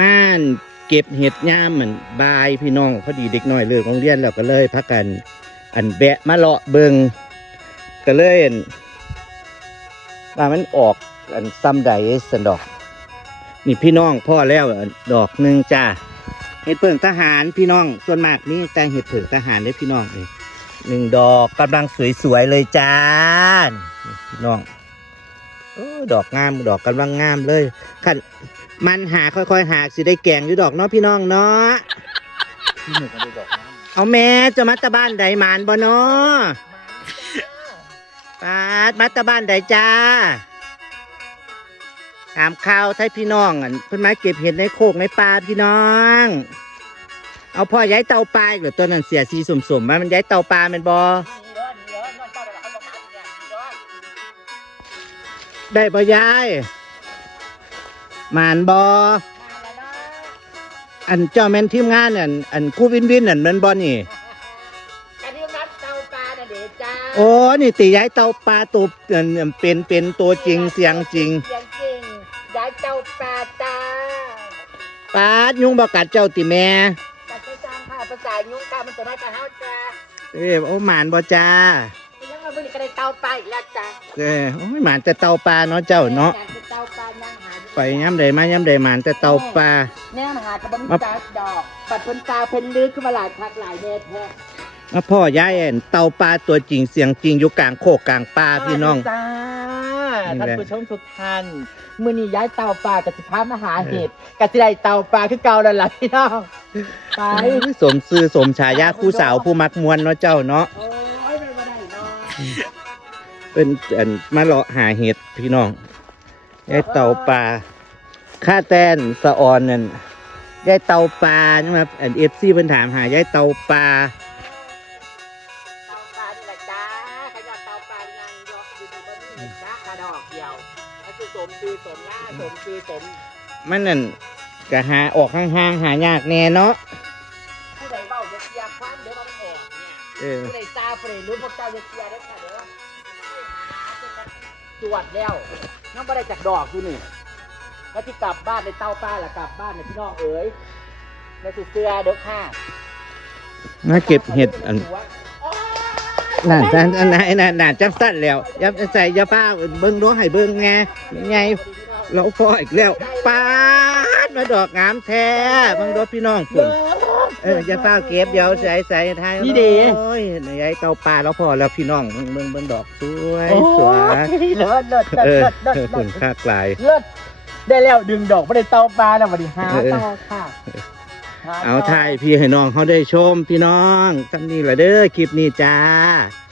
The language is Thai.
ม่านเก็บเห็ดย่ามเหมือนบายพี่น้องพอดีเด็กน้อยเลิกโรงเรียนแล้วก็เลยพักกันอันแบะมาเลาะเบิงก็เลยว่ามันออกอันซ้ำใดสันดอก นี่พี่น้องพ่อแล้วดอกหนึ่งจ้าเห็ดเพิ่งทหารพี่น้องส่วนมากนี่แต่เห็ดเพิ่งทหารได้พี่น้องหนึ่งดอกกำลังสวยๆเลยจ้านี่พี่น้อง โอ้ดอกงามดอกกำลังงามเลยขันมันหาค่อยๆ หาสิได้แกงอยู่ดอกเนาะพี่น้องเนาะพี่หนูก็ได้ดอกน้เอาแม่จะมาตะบ้านใดหมานบ่เนาะปาดมาตะบ้านใดจ้าถามข่าวไทยพี่น้องอันเพิ่นมาเก็บเห็ดในโคกในป่าพี่น้อง เอาพ่อย้ายเตาปลาอีกเหรือตัวนั้นเสียสีสมๆมามันย้ายเตาปลาแมันบ่ ได้บ่ยายหมานบ่อันเจ้าแม่นทีมงานอันอันคู่วินวินอันแม่นบ่นี่กระดิ่งนัดเตาปลาน่ะเด็จ้าโอ้นี่ตีย้ายเตาปลาตัวเอิ่มเป็นเป็นตัวจริงเสียงจริงเสียงจริงย้ายเตาปลาจ้าปาดยุงบกัดเจ้าติแม่จัดไปจ้างค่ะภาษายุ่งกามันจะได้กับเฮาจ้าเอ้ยโอ้หมานบ่จ้ายังมาเบิ่งกระดิ่งเตาปลาอีกแล้วจ้าเอ้ยโอ้ยหมานแต่เตาปลาเนาะเจ้าเนาะอยกจเตาปลานั่งหาอยู่ไปย้ำใดมาย้ำใดหมานแต่เตาปลาแน่หากระบังจ้าดอก ปัดเพิ่นตาเพิ่นลึกขึ้นมาหลายพักหลายเมตรแท้มาพ่อย่ายแอนเตาปลาตัวจริงเสียงจริงอยู่กลางโคกกลางป่าพี่น้อง จ้านี่ท่านแหละ ผู้ชมทุกท่านมื้อนี้ย้ายเตาปลากับสิพามาหาเห็ดกับสิได้เตาปลาคือเก่าแล้วล่ะพี่น้องไป สมซื่อสมฉายาคู่สาวผู้มักมวนเนาะเจ้าเนาะ โอ้ยเป็นบ่ได้เนาะ เป็นอันมาเลาะหาเห็ดพี่น้องยายเตาปลาค่าแตนสะออนนั่นยายเตาปลาใช่ไหมอันเอฟซีเพิ่นถามหายายเตาปลาเตาปลานี่แหละจ้าขยอดเตาปลายังยอกอยู่ในบนนี้จ้ากระดอกเดียวก็คือสมคือสมหน้าสมคือสมมันนั่นก็หาออกห่างๆหายากแน่เนาะผู้ใดเบ้าจะเสียความเดี๋ยวมันออกเนี่ยเออผู้ใดซาผู้ใดรู้พวกเจ้าจะเสียได้ค่ะเด้อ ตรวจแล้วน้องบ่ได้จากดอกอยู่นี่แล้วที่กลับบ้านในเตาปลาล่ะกลับบ้านในพี่น้องเอ๋ยในสุดเสื้อเด้อค่ะมาเก็บเห็ดอันนั่นนั่นอันไหนนั่นนั่นจังสั้นแล้วอยับใส่อยาป้าเบิ้งดูให้เบิ้งไงไงเราพออีกแล้วปาดมาดอกงามแท้เบิ้งดูพี่น้องพุ่น เอออยาป้าเก็บเดี๋ยวใส่ใส่ไทยนี่ดีโอ้ยยายเตาปลาแล้วพอแล้วพี่น้องเบิ้งเบิ้งเบิ้งดอกสวยสวยเลิศเลิศเอเลิอศเลิศเอเลิอศคุณค่ากลาย เลิศได้แล้วดึงดอกไม่ได้เตาปลาแล้ววันนี้หาต่อค่ะหเอาต่ถ่ายพี่ให้น้องเขาได้ชมพี่น้องท่านนี้ละเด้อคลิปนี้จ้าค